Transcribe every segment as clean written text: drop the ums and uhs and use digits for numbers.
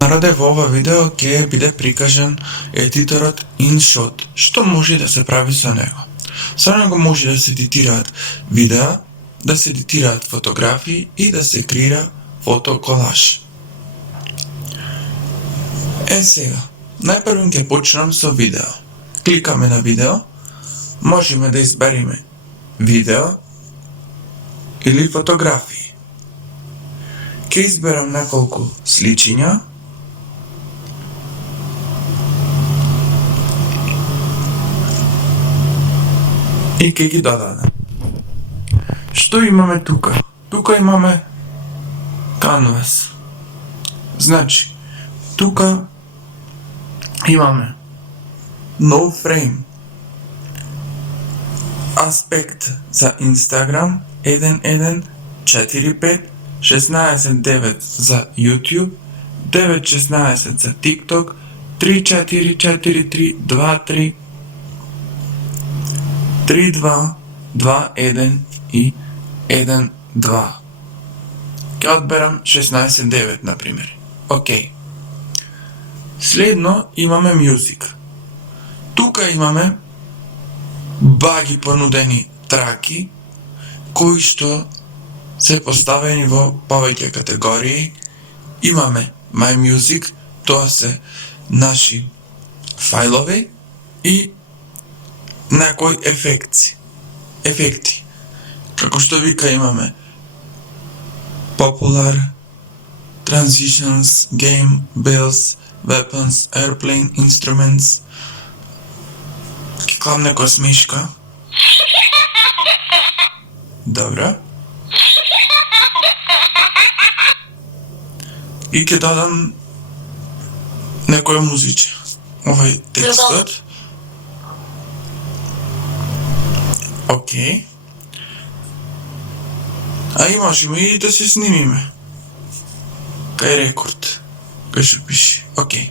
Нараде во ова видео ќе биде прикажан едиторот InShot. Што може да се прави со него? Со него може да се едитираат видеа, да се едитираат фотографии и да се креира фотоколаж. Сега, најпрво ќе почнам со видео. Кликаме на видео, можеме да избериме видео или фотографии. Ќе изберам неколку сличиња. И ќе ги додадам. Што имаме тука? Тука имаме Canvas. Значи, тука имаме No Frame, аспект за Instagram 1145, 16:9 за YouTube, 9:16 за TikTok, 3:4:4:3:2:3, 3:2, 2:1 и 1:2. Ќе одберам 16:9 например. Океј. Следно имаме Music. Тука имаме баги понудени траки кои што се поставени во повеќе категории. Имаме My Music, тоа се наши фајлови и некои ефекти. Како што вика имаме Popular, Transitions, Game, Bills, Weapons, Airplane, Instruments. Ќе клам некоја смешка. Добро. И ќе додам некоја музиче. Овај текстот. Океј. А и можеме и да се снимиме. Кај рекорд. Кај што пише. Океј.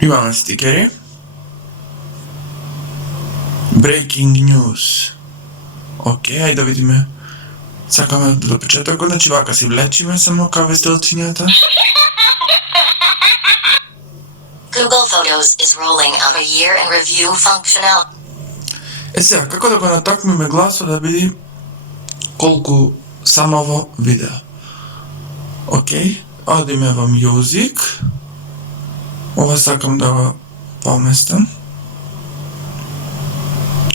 Имаме стикери. Breaking news. Океј, ајде да видиме. Сакаме до почетокот, значи вака си влечиме само каве стелчињата. Google Photos is rolling out a year in review functionality. Сега, како да го натакмиме гласот да види колку само во видео. Океј, одиме во Music. Ова сакам да го поместам.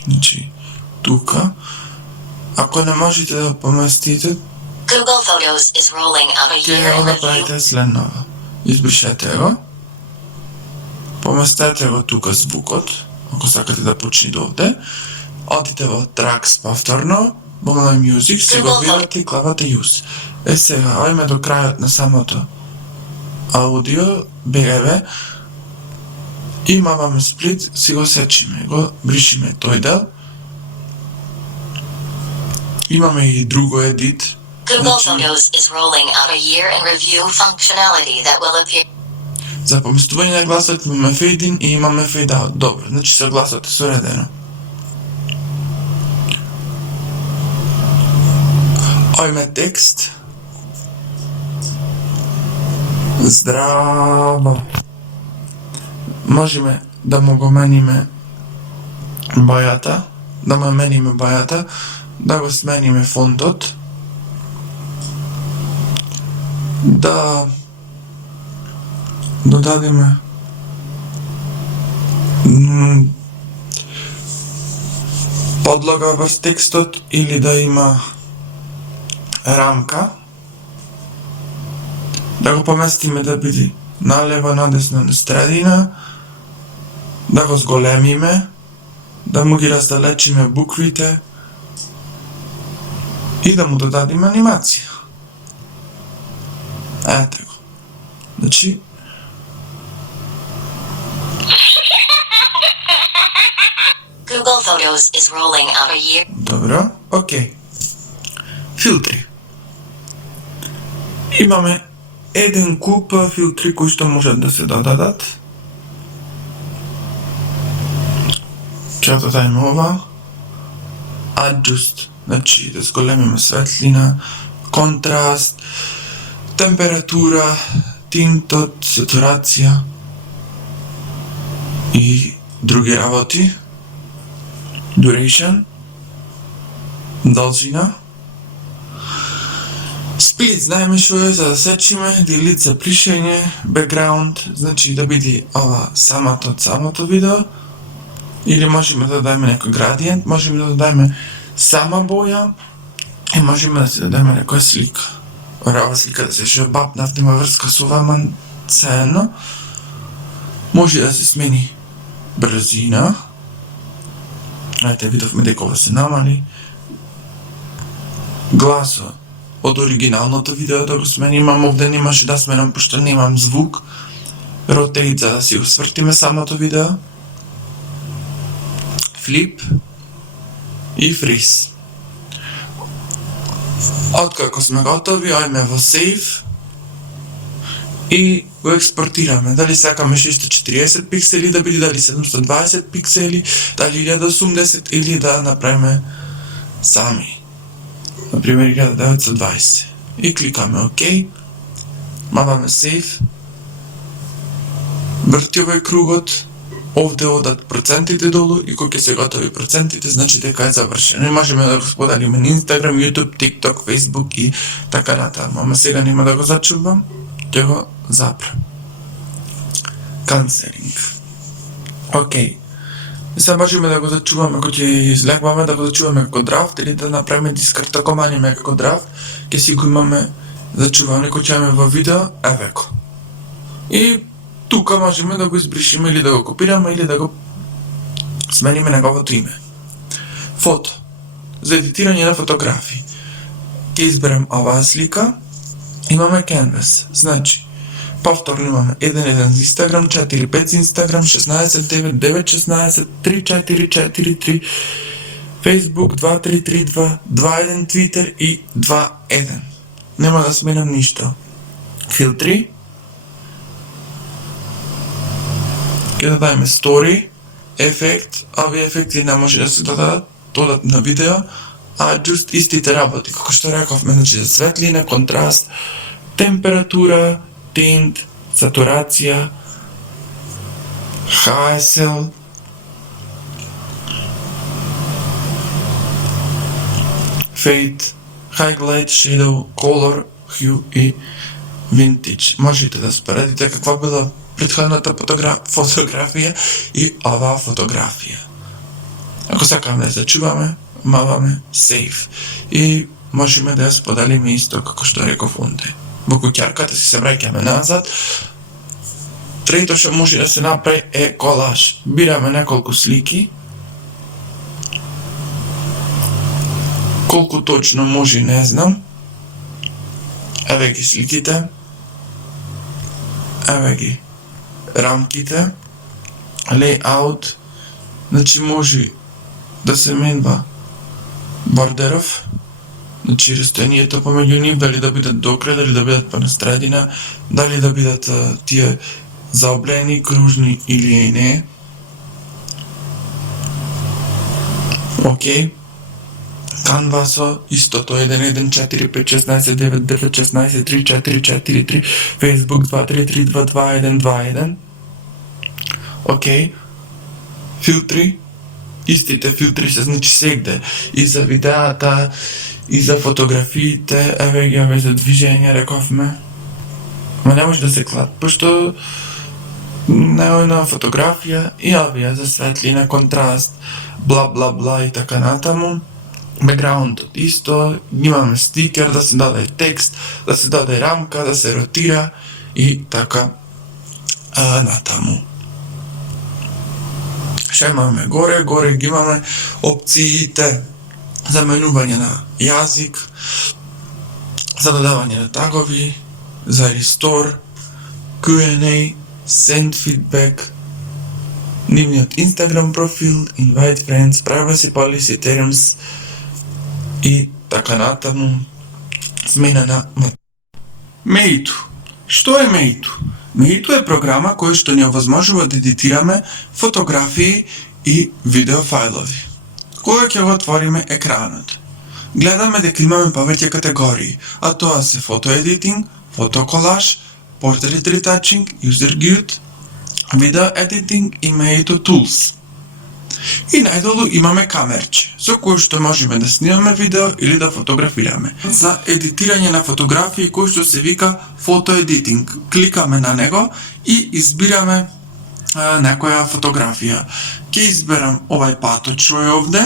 Значи, тука. Ако не можете да поместите, Google Photos is rolling out a year ќе го in направите review. следново. Избришете го. Поместете го тука звукот, ако сакате да почне до овде. Одите во Tracks повторно, во My Music, си го бирате и клавате Use. Сега, ојме до крајот на самото аудио, БГВ, имаваме сплит, си го сечиме, го бришиме тој дел. Имаме и друго едит. Google Photos is rolling out a year in review functionality that will appear. За поместување на гласот имаме fade in и имаме fade out. Добро, значи со гласот е соредено. Ојме текст. Здраво. Можеме да му го мениме бојата, да го смениме фонтот, да додадеме подлога врз текстот или да има рамка, да го поместиме да биде налево, надесно, на средина, да го зголемиме, да му ги раздалечиме буквите и да му додадеме анимација. Ете го. Значи, Google Photos is rolling out a year. добро, океј. Филтри. Имаме еден куп филтри кои што можат да се додадат. Ќе додадеме ова. Adjust Значи да зголемиме светлина, контраст, температура, тинтот, сатурација и други работи. Duration, должина. Split, знаеме што е, за да сечиме, delete за пришење, background, значи да биде ова самото видео, или можеме да дадеме некој градиент, можеме да дадеме сама боја и можеме да си дадеме некоја слика. Ова слика да се шебапнав, да има врска со вама, ценно. Може да се смени брзина. Знаете, видовме дека ова се намали. Гласо од оригиналното видео да го сменим, овде немаше да сменам, пошто немам звук. Rotate за да си го свртиме самото видео. Flip и freeze. Откако сме готови, ојме во Save и го експортираме. Дали сакаме 640 пиксели да биде, дали 720 пиксели, дали 1080 или да направиме сами. Например 1920. И кликаме ОК. Маваме Save. Врти овој кругот. Овде одат процентите долу и кога ќе се готови процентите, значи дека е завршено. И можеме да го споделиме на Instagram, YouTube, TikTok, Facebook и така натаму. Ама сега нема да го зачувам, ќе го запрем. Cancelling. Океј. Сега можеме да го зачуваме кога ќе излегваме, да го зачуваме како драфт или да направиме дискарт, ако маниме како драфт, ќе си го имаме зачуване кога ќе имаме во видео, евеко. И тука можеме да го избришиме или да го копираме или да го смениме неговото име. Фото. За едитирање на фотографии. Ќе изберем оваа слика. Имаме Canvas. Значи, повторно имаме 1.1 за Instagram, 4.5 за Instagram, 16.9, 9.16, 3.4.4.3, Facebook, 2.3.3.2, 2.1 Twitter и 2.1. Нема да сменам ништо. Филтри. Ќе дадеме story, ефект, овие ефекти не може да се додат на видео, а just истите работи, како што рековме, значи за светлина, контраст, температура, тинт, сатурација, HSL, fade, highlight, shadow, color, hue и vintage. Можете да споредите каква била претходната фотографија и оваа фотографија. Ако сакаме да зачуваме, маваме Save. И можеме да ја споделиме исто како што реков онде. Во куќарката си се враќаме назад. Трето што може да се направи е колаж. Бираме неколку слики. Колку точно може, не знам. Еве ги сликите. Еве ги рамките, layout, значи може да се менува бордеров, значи растојанието помеѓу нив, дали да бидат докрај, дали да бидат понастрадина, дали да бидат тие заоблени, кружни или не. Океј. Canvas истото 1.1, 4, 5, 16, 9, 9, 16, 3, 4, 4, 3, Facebook 2, 3, 3, 2, 2, 1, 2, 1. Океј. Филтри. Истите филтри се значи сегде. И за видеата, и за фотографиите, еве ги овие за движење, рековме. Ма не може да се клад, пошто на фотографија и овие за светлина, контраст, бла бла бла и така натаму. Бекграундот исто, имаме стикер, да се даде текст, да се даде рамка, да се ротира и така натаму. Што имаме горе? Горе ги имаме опциите за менување на јазик, за додавање на тагови, за restore, Q&A, send feedback, нивниот Instagram профил, invite friends, privacy policy, terms и така натаму. Смена на Meitu. Што е Meitu? Meitu е програма која што ни овозможува да едитираме фотографии и видеофајлови. Кога ќе го отвориме екранот, гледаме дека имаме повеќе категории, а тоа се фотоедитинг, фотоколаж, портрет ретачинг, user guide, видео едитинг и Meitu Tools. И најдолу имаме камерче, со кој што можеме да снимаме видео или да фотографираме. За едитирање на фотографии кој што се вика фотоедитинг, кликаме на него и избираме некоја фотографија. Ќе изберам овај патот што е овде.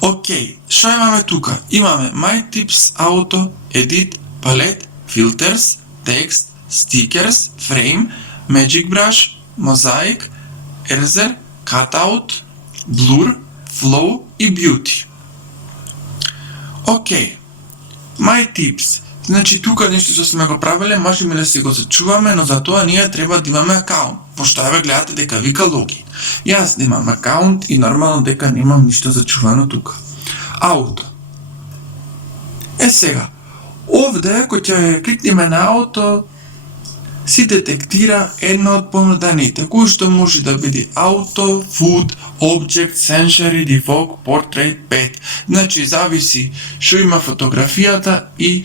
Океј, што имаме тука? Имаме My Tips, Auto, Edit, Palette, Filters, Text, Stickers, Frame, Magic Brush, Mosaic, Eraser, Cutout, Blur, Flow и Beauty. Океј, My Tips. Значи тука нешто што сме го правеле, можеме да си го зачуваме, но за тоа ние треба да имаме акаунт. Пошто еве гледате дека вика логин. Јас немам акаунт и нормално дека немам ништо зачувано тука. Ауто. Сега, овде кој ќе кликнеме на ауто, си детектира една од понудените, кој што може да биде auto, food, object, sensory, default, portrait, pet. Значи зависи што има фотографијата и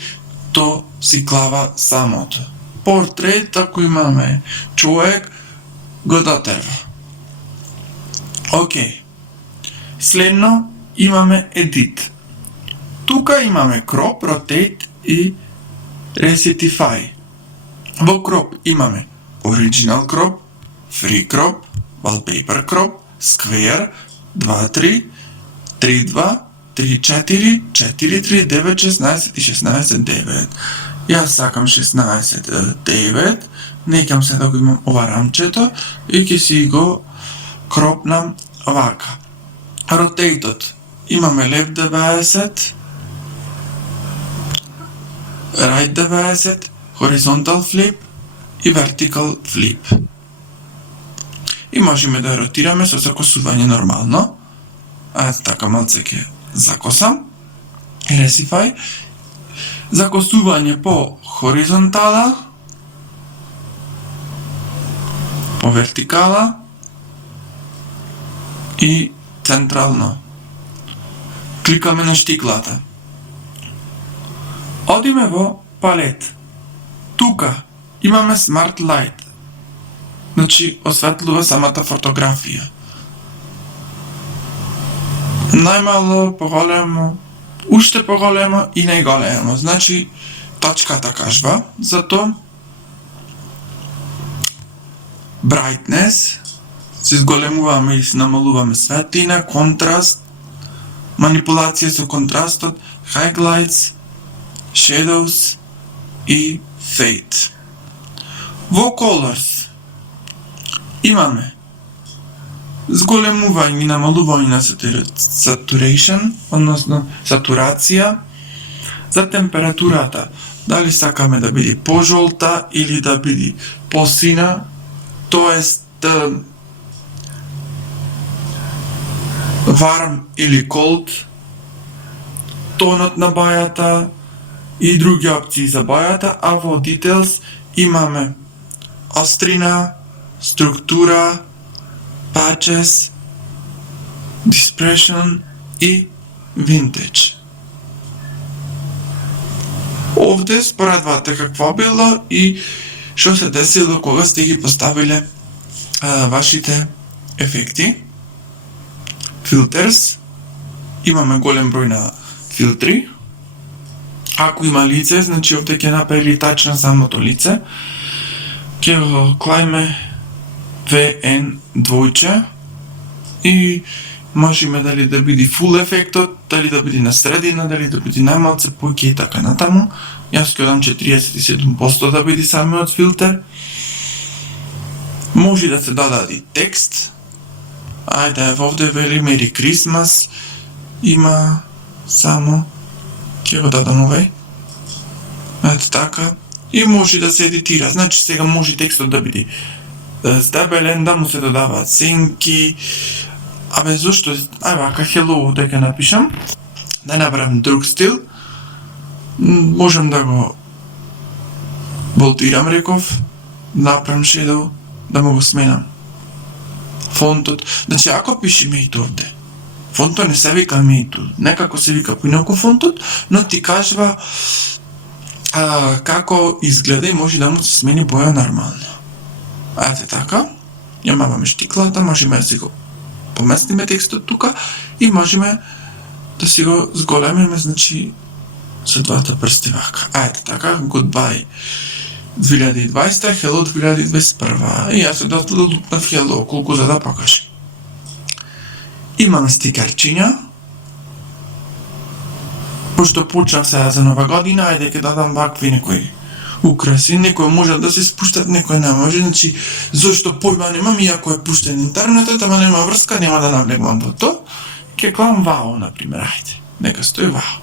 то си клава самото. Портрет, ако имаме човек, го дотерва. Океј. Следно имаме edit. Тука имаме crop, rotate и resitify. Во crop имаме original crop, free crop, wallpaper crop, square, 2-3, 3-2, 3-4, 4-3, 9-16 и 16-9. Јас сакам 16-9, неќам се да го имам ова рамчето и ќе си го кропнам вака. Rotate-от имаме left 90, right 90, horizontal flip и vertical flip. И можеме да ротираме со закосување нормално. Така малце ќе закосам. Resify. Закосување по хоризонтала, по вертикала и централно. Кликаме на штиклата. Одиме во палет. Тука имаме Smart Light. Значи, осветлува самата фотографија. Најмало, поголемо, уште поголемо и најголемо. Значи, точката кажва, зато brightness, се зголемуваме и се намалуваме светлина, контраст, манипулација со контрастот, highlights, shadows и fade. Во colors имаме зголемување и намалување на saturation, односно сатурација, за температурата, дали сакаме да биде пожолта или да биде посина, тоест warm или cold, тонот на бајата и други опции за бајата, а во details имаме острина, структура, patches, dispersion и vintage. Овде споредвате какво било и што се десило кога сте ги поставиле вашите ефекти. Filters. Имаме голем број на филтри. Ако има лице, значи овде ќе направи тач на самото лице. Ќе го клајме VN двојче и можеме дали да биде full ефектот, дали да биде на средина, дали да биде најмалце поќе и така натаму. Јас ќе дам 47% да биде самиот филтер. Може да се додаде текст. Ајде, овде вели Merry Christmas. Има само ќе го дадам овај. Ето така. И може да се едитира. Значи сега може текстот да биде стабелен, да му се додаваат сенки. Абе, зошто? Ај вака, hello да ќе напишам. Да набрам друг стил. Можам да го волтирам, реков. Направам shadow, да му го сменам фонтот. Значи, ако пишеме и овде, Фонтот не се вика миту, некако се вика поинаку фонтот, но ти кажува како изгледа и може да му се смени боја нормално. Ете така, јамаваме штиклата, можеме да си го поместиме текстот тука и можеме да си го зголемиме, значи, со двата прсти вака. Ете така, goodbye 2020, hello 2021. И јас се доста да лупнав hello, колку за да покажем. Имаме стикерчиња. Пошто почнав сега за нова година, ајде ќе дадам вакви некои украси, некои може да се спуштат, некои не може, значи зошто појма немам, иако е пуштен интернетот, ама нема врска, нема да навлегувам во то, ќе клам вао, например, ајде, нека стои вао.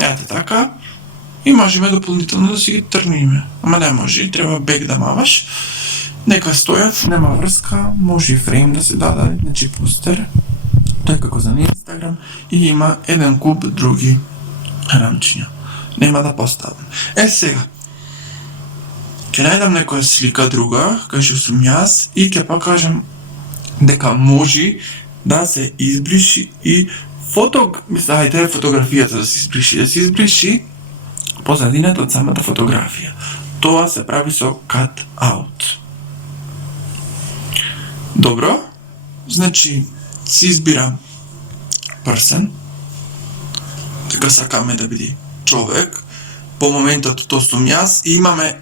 Ете така, и можеме дополнително да си ги трниме, ама не може, треба бек да маваш, нека стојат, нема врска, може и фрейм да се даде, значи постер, тој како за Инстаграм, и има еден куп други рамчиња. Нема да поставам. Сега, ќе најдам некоја слика друга, кај што сум јас, и ќе покажам дека може да се избриши и фотографијата да се избриши позадината од самата фотографија. Тоа се прави со cut out. Добро, значи си избирам person, така сакаме да биде човек, по моментот тоа сум јас и имаме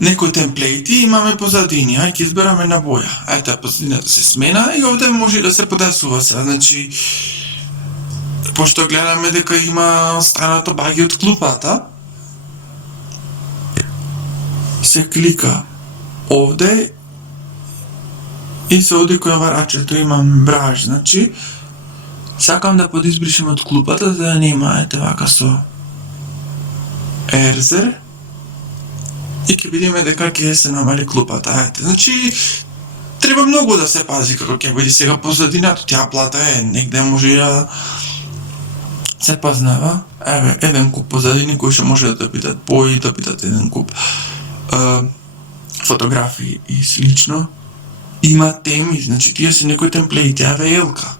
некои темплејти, имаме позадини, ај ќе избераме на боја. Ете, позадината се смена и овде може да се подесува се, значи пошто гледаме дека има станато баги од клупата, се клика овде и се оди кој варачето имам браш, значи сакам да подизбришем од клупата, за да не има, ете вака со ерзер и ќе видиме дека ќе се намали клупата. Ете, значи треба многу да се пази како ќе биде сега позадината, таа плата е негде може да се познава. Еве, еден куп позадини кои што може да бидат бои, да бидат еден куп фотографии и слично. Има теми, значи тие се некои темплејти, еве Елка.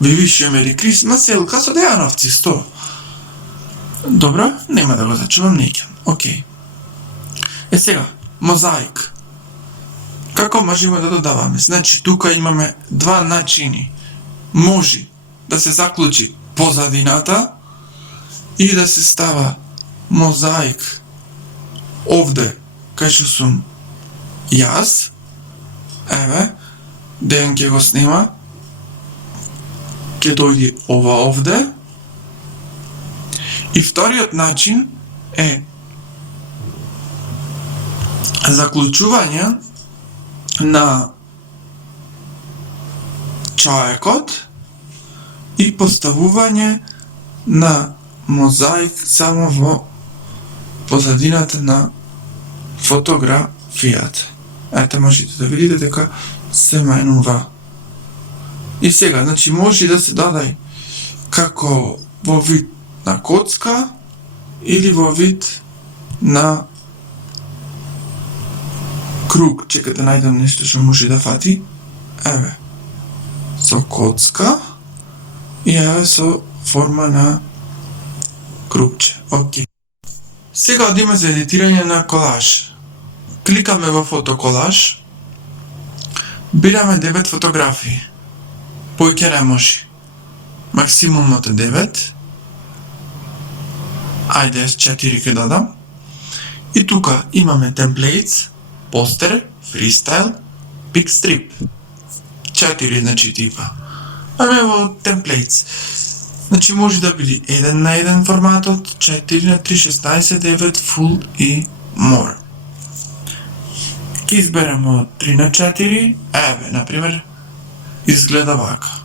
Ви више Мери Крисмас, Елка со Дејановци 100. Добро, нема да го зачувам, не ќе. Океј. Сега, мозаик. Како можеме да додаваме? Значи, тука имаме два начини. Може да се заклучи позадината и да се става мозаик овде, кај што сум јас. Еве, Дејан ќе го снима. Ќе дојде ова овде. И вториот начин е заклучување на човекот и поставување на мозаик само во позадината на фотографијата. Ете, можете да видите дека се менува. И сега, значи, може да се даде како во вид на коцка или во вид на круг. Чекате, најдам нешто што може да фати. Еве, со коцка и еве со форма на кругче. Океј. Сега одиме за едитирање на колаж. Кликаме во фотоколаж. Бираме 9 фотографии. Поиќе не може. Максимумот е 9. Ајде, 4 ќе додам. И тука имаме темплейтс, постер, фристайл, пикстрип. 4, значи, типа. Аме во темплейтс. Значи, може да биде 1 на 1 форматот, 4 на 3, 16, 9, full и more. Ке изберемо 3 на 4, еве, например, изгледа вака.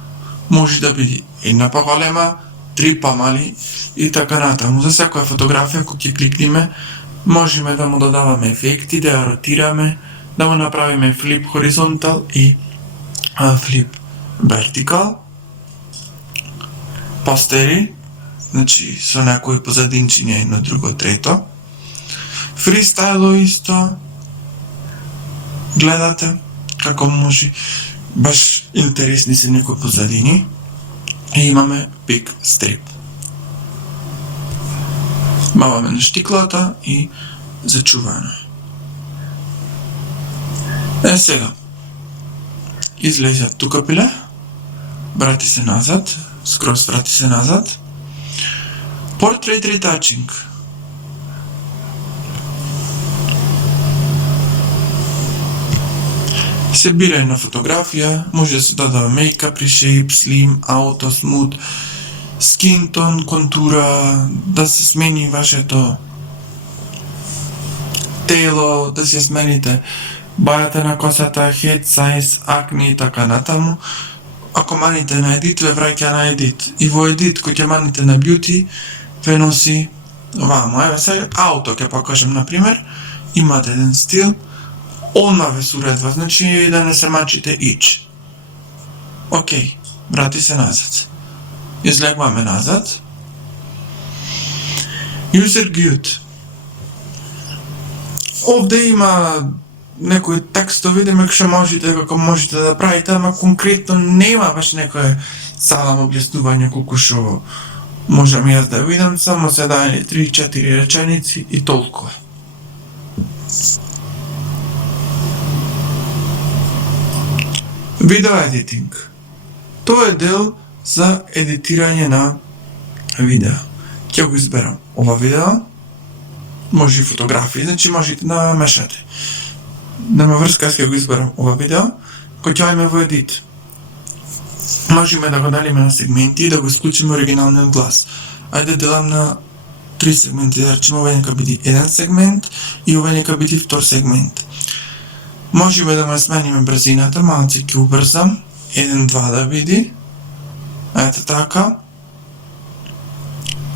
Може да биде една поголема, 3 помали и така натаму. За секоја фотографија, кога ќе кликнеме, можеме да му додаваме ефекти, да ја ротираме, да му направиме флип хоризонтал и флип вертикал. Постери, значи со некои позадинчиња едно, друго, трето. Фристайло исто. Гледате како може, баш интересни се некои позадини. И имаме pick strip. Маваме на штиклата и зачувано. Сега. Излезе тука пиле, врати се назад, скроз врати се назад. Portrait retouching. Се бира една фотографија, може да се додава makeup, reshape, slim, auto, smooth, skin tone, контура, да се смени вашето тело, да се смените бајата на косата, head size, акне и така натаму. Ако маните на edit, ве враќа на edit. И во edit, кој ќе маните на beauty, ве носи вамо. Еве сега ауто ќе покажем, например. Имате еден стил, одма ве се уредва, значи да не се мачите ич. Океј, врати се назад. Излегваме назад. User guide. Овде има некои текстови, да што можете, како можете да правите, ама конкретно нема баш некое салам објаснување колку што можам јас да видам, само се дадени 3-4 реченици и толку. Видео едитинг. Тоа е дел за едитирање на видео. Ќе го изберам ова видео, може и фотографии, значи можете да мешате. Нема врска, ќе го изберам ова видео, кој ќе име во едит. Можеме да го делиме на сегменти и да го исклучиме оригиналниот глас. Ајде делам на 3 сегменти, да речеме ова нека биде еден сегмент и ова нека биде втор сегмент. Можеме да му смениме брзината, малце ќе убрзам, 1-2 да биде. Ето така.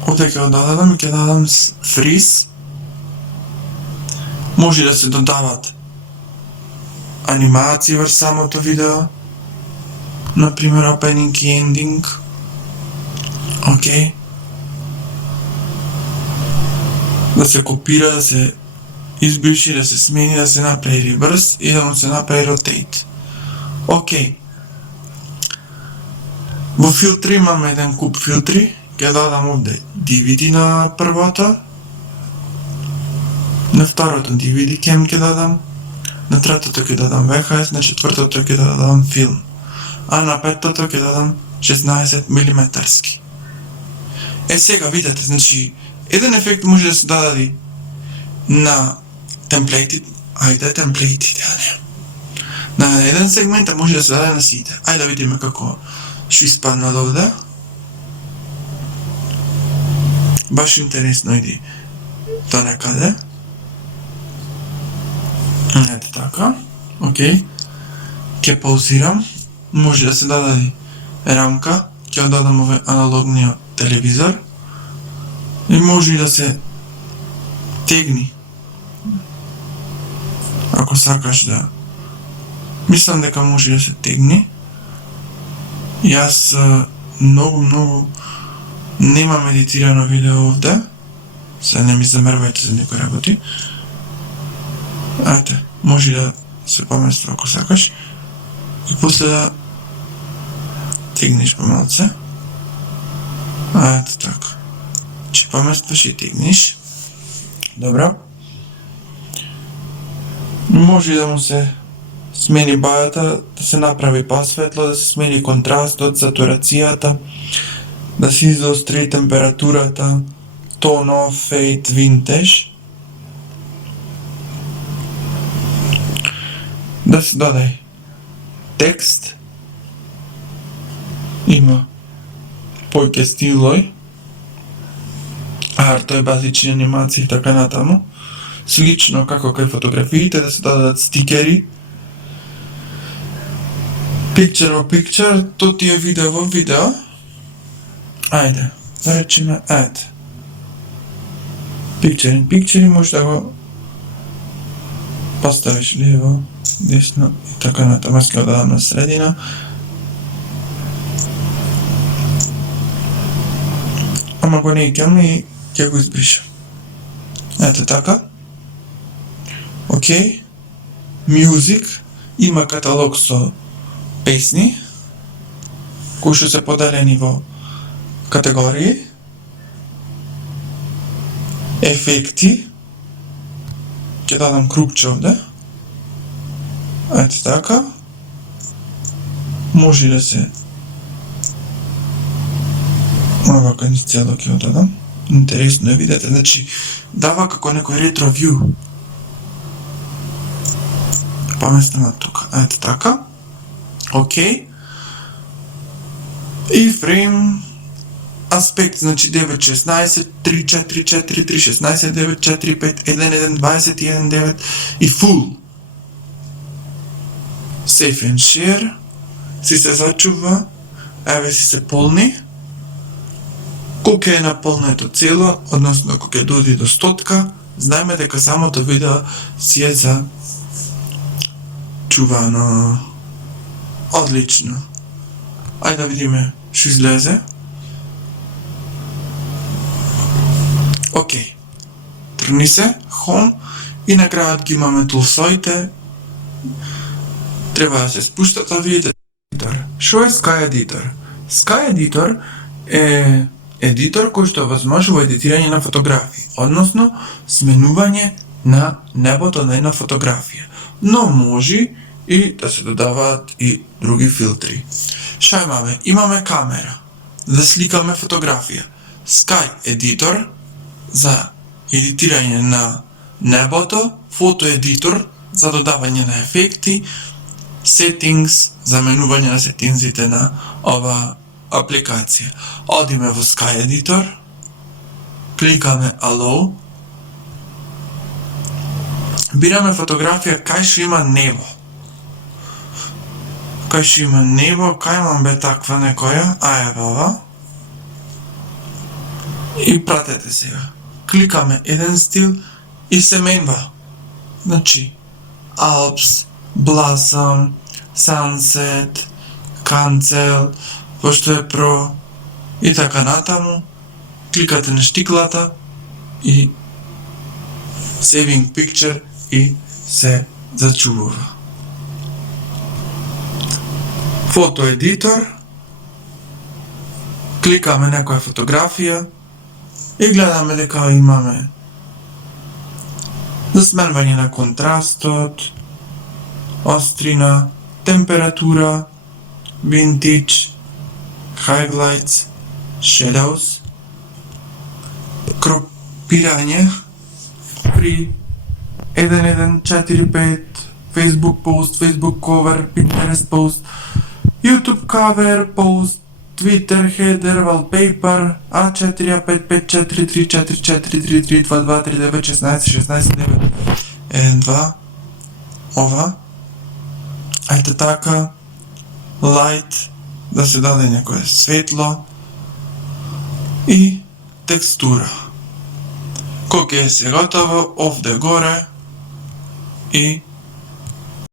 Овде ќе го додадам и ќе дадам фриз. Може да се додават анимации врз самото видео. Например, opening и ending. Океј. Да се копира, да се избриши, да се смени, да се направи reverse и да му се направи rotate. Океј. Во филтри имаме еден куп филтри. Ќе дадам овде DVD на првото. На второто DVD cam ќе дадам. На третото ќе дадам VHS, на четвртото ќе дадам филм. А на петото ќе дадам 16 милиметарски. Сега видите, значи еден ефект може да се даде на темплейтите, темплейтите, а не. На еден сегмент може да се даде на сите. Ајде да видиме како што испадна овде. Баш интересно иди до некаде. Ето така. Океј. Ќе паузирам. Може да се даде рамка. Ќе дадам овој аналогниот телевизор. И може и да се тегни. Ако сакаш да... Мислам дека може да се тегни. Јас многу немам едитирано видео овде. Се не ми замервајте за некои работи. Ете, може да се помества ако сакаш. И после да тегнеш помалце. Ето така. Че поместваш и тегнеш. Добро. Може да му се смени бајата, да се направи посветло, да се смени контрастот, сатурацијата, да се изостри температурата, tone off, fade, vintage. Да се додаде текст. Има појќе стилој, артој, базични анимации и така натаму. Слично како кај фотографиите, да се додадат стикери. Picture во picture, то ти е видео во видео. Ајде, да речеме, ајде. Picture in picture може да го поставиш лево, десно и така натаму. Аз ќе го дадам на средина. Ама го не икам и ќе го избришам. Ето така. Океј. Music. Има каталог со песни кои што се поделени во категории, ефекти, ќе дадам крупче овде, ето така, може да се овака низ цело ќе го дадам. Интересно е, видете, значи дава како некој ретро вју. Поместам тука, ето така. Окей. И фрейм аспект, значи 9, 16, 3, 4, 4, 3, 16, 9, 4, 5, 1, 1, 21, 9 и full. Save and share. Си се зачува. Еве си се полни. Кога е наполнето цело, односно кога ќе дојде до 100, знаеме дека самото видео си е за чувано. Одлично. Ајде да видиме што излезе. Окей. Тргни се, home и на крајот ги имаме тулсоите. Треба да се спуштат овие. Што е Sky Editor? Sky Editor е едитор кој што овозможува едитирање на фотографии, односно сменување на небото на една фотографија. Но може и да се додаваат и други филтри. Што имаме? Имаме камера да сликаме фотографија. Sky Editor за едитирање на небото, фотоедитор за додавање на ефекти, settings за менување на сетинзите на ова апликација. Одиме во Sky Editor, кликаме Allow, бираме фотографија кај што има небо. Кај што има небо, кај имам бе таква некоја, а еве ова. И пратете сега. Кликаме еден стил и се менва. Значи, Alps, Blossom, Sunset, Cancel, пошто е Pro и така натаму. Кликате на штиклата и Saving Picture и се зачувува. Фотоедитор. Кликаме некоја фотографија и гледаме дека имаме за сменување на контрастот, острина, температура, vintage, highlights, shadows, кропирање при 1145, Facebook post, Facebook cover, Pinterest post, YouTube cover, post, Twitter header, wallpaper, A4, A5, 5, 4, 3, 4, 4, 3, 3, 2, 2, 3, 9, 16, 16, 9, 1, 2, ова, ето така, light, да се даде некое светло и текстура. Кога е се готово, овде горе и